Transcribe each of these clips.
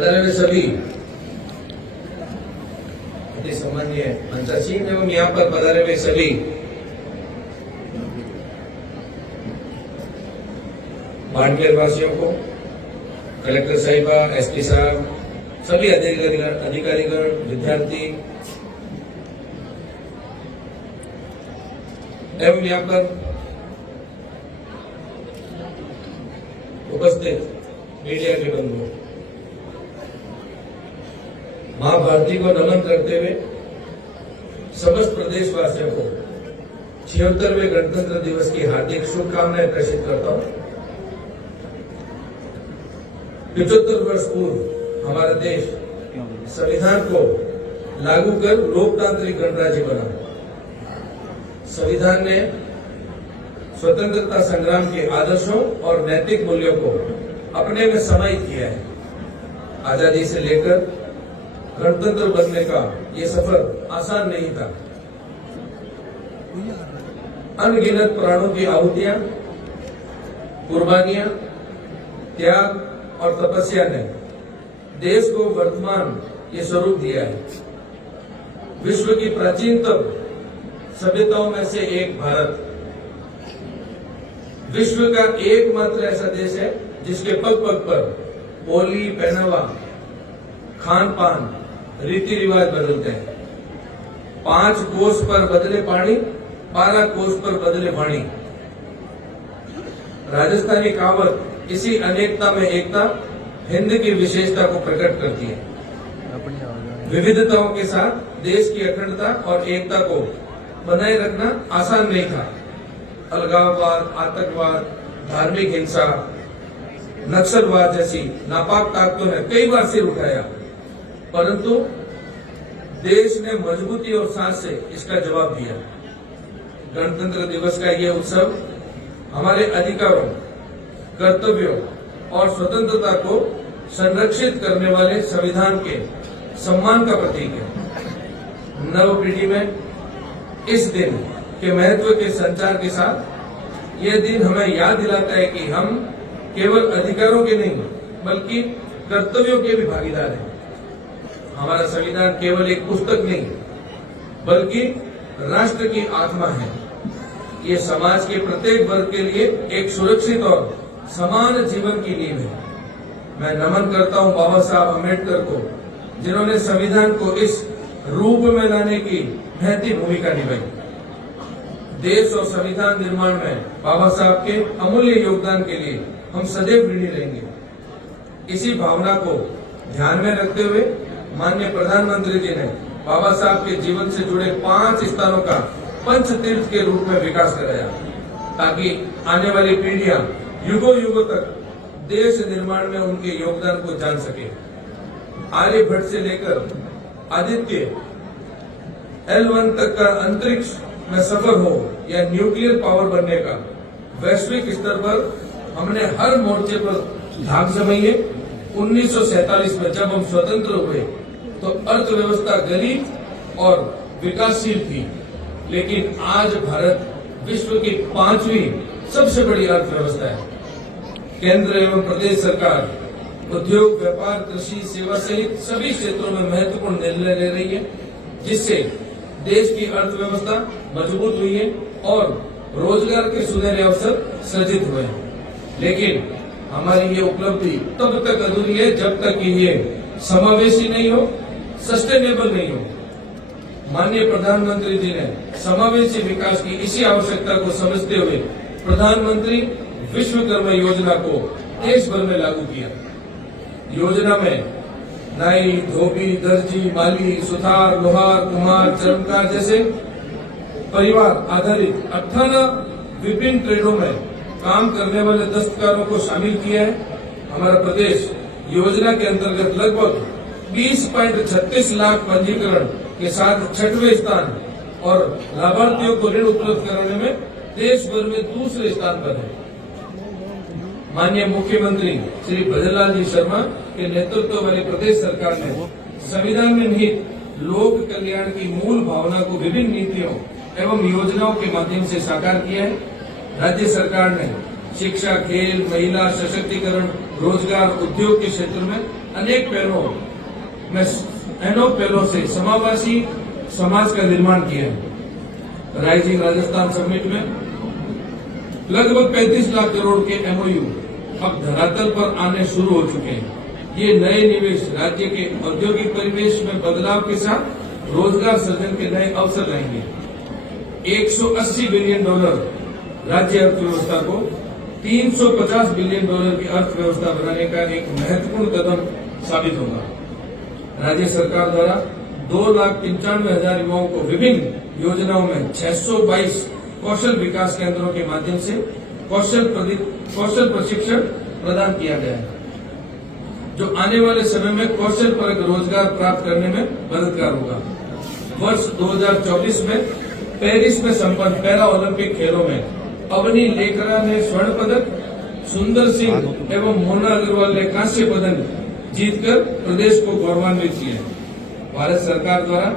पधारे हुए सभी अति सम्मानीय मंचासी एवं यहाँ पर पधारे हुए सभी बाड़मेर वासियों को, कलेक्टर साहिबा, एसपी साहब, सभी अधिकारीगण, विद्यार्थी एवं यहाँ पर उपस्थित मीडिया के बंधुओं, मां भारती को नमन करते हुए समस्त प्रदेशवासियों को 76वें गणतंत्र दिवस की हार्दिक शुभकामनाएं प्रेषित करता हूं। 75 वर्ष पूर्व हमारा देश संविधान को लागू कर लोकतांत्रिक गणराज्य बना। संविधान ने स्वतंत्रता संग्राम के आदर्शों और नैतिक मूल्यों को अपने में समाहित किया है। आजादी से लेकर गणतंत्र बनने का ये सफर आसान नहीं था। अनगिनत प्राणों की आहुतियां, कुर्बानियां, त्याग और तपस्या ने देश को वर्तमान ये स्वरूप दिया है। विश्व की प्राचीनतम सभ्यताओं में से एक भारत विश्व का एकमात्र ऐसा देश है जिसके पग पग पर बोली, पहनावा, खान पान, रीति रिवाज बदलते हैं। 5 कोस पर बदले पानी, 12 कोस पर बदले वाणी। राजस्थानी कहावत इसी अनेकता में एकता, हिंद की विशेषता को प्रकट करती है। विविधताओं के साथ देश की अखंडता और एकता को बनाए रखना आसान नहीं था। अलगाववाद, आतंकवाद, धार्मिक हिंसा, नक्सलवाद जैसी नापाक ताकतों ने कई बार सिर उठाया, परंतु देश ने मजबूती और साहस से इसका जवाब दिया। गणतंत्र दिवस का यह उत्सव हमारे अधिकारों, कर्तव्यों और स्वतंत्रता को संरक्षित करने वाले संविधान के सम्मान का प्रतीक है। नव पीढ़ी में इस दिन के महत्व के संचार के साथ यह दिन हमें याद दिलाता है कि हम केवल अधिकारों के नहीं बल्कि कर्तव्यों के भी भागीदार हैं। हमारा संविधान केवल एक पुस्तक नहीं बल्कि राष्ट्र की आत्मा है। ये समाज के प्रत्येक वर्ग के लिए एक सुरक्षित और समान जीवन की नींव है। मैं नमन करता हूं बाबा साहब अम्बेडकर को, जिन्होंने संविधान को इस रूप में लाने की महती भूमिका निभाई। देश और संविधान निर्माण में बाबा साहब के अमूल्य योगदान के लिए हम सदैव ऋणी रहेंगे। इसी भावना को ध्यान में रखते हुए माननीय प्रधानमंत्री जी ने बाबा साहब के जीवन से जुड़े 5 स्थानों का पंच तीर्थ के रूप में विकास कराया, ताकि आने वाली पीढ़ियां युगों युगों तक देश निर्माण में उनके योगदान को जान सके। आर्यभट्ट से लेकर आदित्य L1 तक का अंतरिक्ष में सफर हो या न्यूक्लियर पावर बनने का, वैश्विक स्तर पर हमने हर मोर्चे पर धाक जमाई है। 1947 में जब हम स्वतंत्र हुए तो अर्थव्यवस्था गरीब और विकासशील थी, लेकिन आज भारत विश्व की 5वीं सबसे बड़ी अर्थव्यवस्था है। केंद्र एवं प्रदेश सरकार उद्योग, व्यापार, कृषि, सेवा सहित सभी क्षेत्रों में महत्वपूर्ण निर्णय ले रही है, जिससे देश की अर्थव्यवस्था मजबूत हुई है और रोजगार के सुनहरे अवसर सृजित हुए हैं। लेकिन हमारी ये उपलब्धि तब तक अधूरी है जब तक कि ये समावेशी नहीं हो, सस्टेनेबल नहीं हो। माननीय प्रधानमंत्री जी ने समावेशी विकास की इसी आवश्यकता को समझते हुए प्रधानमंत्री विश्वकर्मा योजना को देश भर में लागू किया। योजना में नाई, धोबी, दर्जी, माली, सुथार, लोहार, कुम्हार, चर्मकार जैसे परिवार आधारित 18 विभिन्न ट्रेडों में काम करने वाले दस्तकारों को शामिल किया है। हमारा प्रदेश योजना के अंतर्गत लगभग 20.36 लाख पंजीकरण के साथ 6वें स्थान और लाभार्थियों को ऋण उपलब्ध कराने में देश भर में दूसरे स्थान पर है। माननीय मुख्यमंत्री श्री भजनलाल जी शर्मा के नेतृत्व वाली प्रदेश सरकार ने संविधान में निहित लोक कल्याण की मूल भावना को विभिन्न नीतियों एवं योजनाओं के माध्यम से साकार किया है। राज्य सरकार ने शिक्षा, खेल, महिला सशक्तिकरण, रोजगार, उद्योग के क्षेत्र में अनेक पहलों से समावेशी समाज का निर्माण किया है। राइजिंग राजस्थान समिट में लगभग 35 लाख करोड़ के एमओयू अब धरातल पर आने शुरू हो चुके हैं। ये नए निवेश राज्य के औद्योगिक परिवेश में बदलाव के साथ रोजगार सृजन के नए अवसर लाएंगे। $180 बिलियन राज्य अर्थव्यवस्था को $350 बिलियन की अर्थव्यवस्था बनाने का एक महत्वपूर्ण कदम साबित होगा। राज्य सरकार द्वारा 2,95,000 युवाओं को विभिन्न योजनाओं में 622 कौशल विकास केंद्रों के माध्यम से कौशल प्रशिक्षण प्रदान किया गया है, जो आने वाले समय में कौशल परक रोजगार प्राप्त करने में मददगार होगा। वर्ष 2024 में पेरिस में संपन्न पैरा ओलंपिक खेलों में अवनी लेकरा ने स्वर्ण पदक, सुंदर सिंह एवं मोना अग्रवाल ने कांस्य पदक जीतकर प्रदेश को गौरवान्वित किया। भारत सरकार द्वारा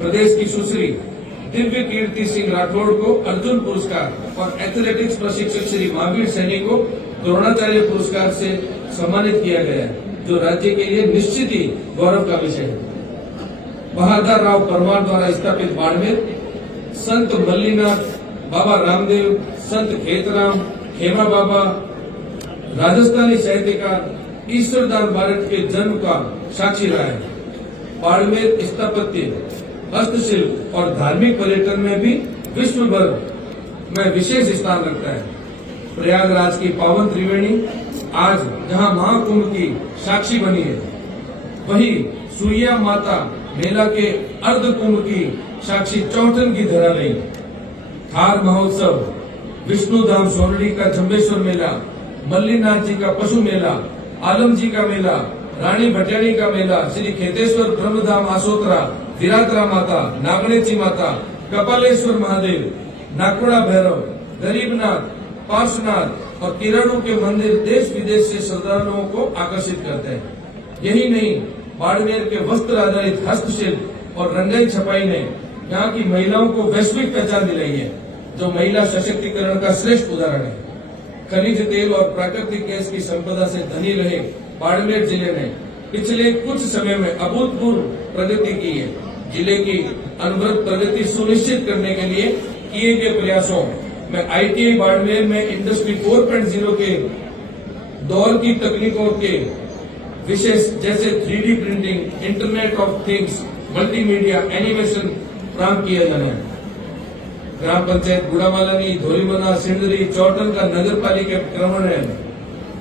प्रदेश की सुश्री दिव्य कीर्ति सिंह राठौड़ को अर्जुन पुरस्कार और एथलेटिक्स प्रशिक्षक श्री महावीर सैनी को द्रोणाचार्य पुरस्कार से सम्मानित किया गया है, जो राज्य के लिए निश्चित ही गौरव का विषय है। बहादुर राव परमार द्वारा स्थापित बाड़मेर, संत मल्लीनाथ, बाबा रामदेव, संत खेतराम, खेमा बाबा, राजस्थानी साहित्यकार ईश्वरदान बारट के जन्म का साक्षी रहा है। बाड़मेर स्थापत्य, हस्तशिल्प और धार्मिक पर्यटन में भी विश्व भर में विशेष स्थान रखता है। प्रयागराज की पावन त्रिवेणी आज जहां महाकुंभ की साक्षी बनी है, वहीं सूर्या माता मेला के अर्ध कुंभ की साक्षी चौठन की धरा रही। थार महोत्सव, विष्णु धाम सोरडी का जम्बेश्वर मेला, मल्लीनाथ जी का पशु मेला, आलम जी का मेला, रानी भटियाणी का मेला, श्री खेतेश्वर ब्रह्मधाम आसोतरा, विराटरा माता, नागणेची माता, कपालेश्वर महादेव, नाकोड़ा भैरव, गरीबनाथ, पार्श्वनाथ और किरणों के मंदिर देश विदेश से श्रद्धालुओं को आकर्षित करते हैं। यही नहीं, बाड़मेर के वस्त्र आधारित हस्तशिल्प और रंगाई छपाई ने यहाँ की महिलाओं को वैश्विक पहचान दिलाई है, जो महिला सशक्तिकरण का श्रेष्ठ उदाहरण है। खनिज तेल और प्राकृतिक गैस की संपदा से धनी रहे बाड़मेर जिले ने पिछले कुछ समय में अभूतपूर्व प्रगति की है। जिले की अनवरत प्रगति सुनिश्चित करने के लिए किए गए प्रयासों में आईटीआई बाड़मेर में इंडस्ट्री 4.0 के दौर की तकनीकों के विशेष जैसे 3D printing, internet of things, multimedia, animation प्रारंभ किया जाना है। ग्राम पंचायत गुड़ामालानी, धोरीमना, सिंदरी, चौटन का नगर पालिका क्रमण,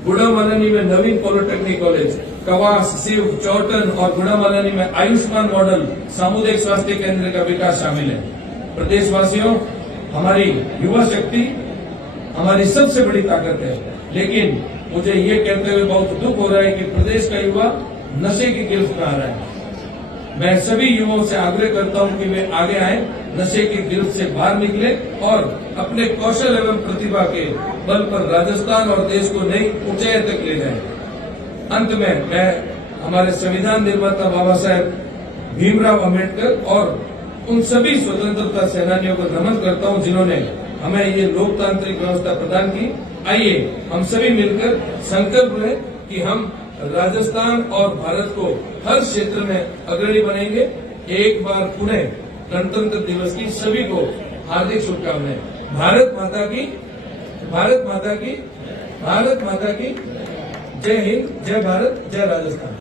गुड़ामालानी में नवीन पॉलिटेक्निक कॉलेज, कवास, शिव, चौटन और गुड़ामालानी में आयुष्मान मॉडल सामुदायिक स्वास्थ्य केंद्र का विकास शामिल है। प्रदेशवासियों, हमारी युवा शक्ति हमारी सबसे बड़ी ताकत है, लेकिन मुझे ये कहते हुए बहुत दुख हो रहा है कि प्रदेश का युवा नशे की गिरफ्त में आ रहा है। मैं सभी युवाओं से आग्रह करता हूं कि वे आगे आए, नशे की गिरफ्त से बाहर निकले और अपने कौशल एवं प्रतिभा के बल पर राजस्थान और देश को नई ऊंचाई तक ले जाएं। अंत में मैं हमारे संविधान निर्माता बाबा साहेब भीमराव अम्बेडकर और उन सभी स्वतंत्रता सेनानियों को नमन करता हूं, जिन्होंने हमें ये लोकतांत्रिक व्यवस्था प्रदान की। आइए हम सभी मिलकर संकल्प लें कि हम राजस्थान और भारत को हर क्षेत्र में अग्रणी बनेंगे। एक बार पुनः गणतंत्र दिवस की सभी को हार्दिक शुभकामनाएं। भारत माता की, भारत माता की, भारत माता की। जय हिंद, जय भारत, जय राजस्थान।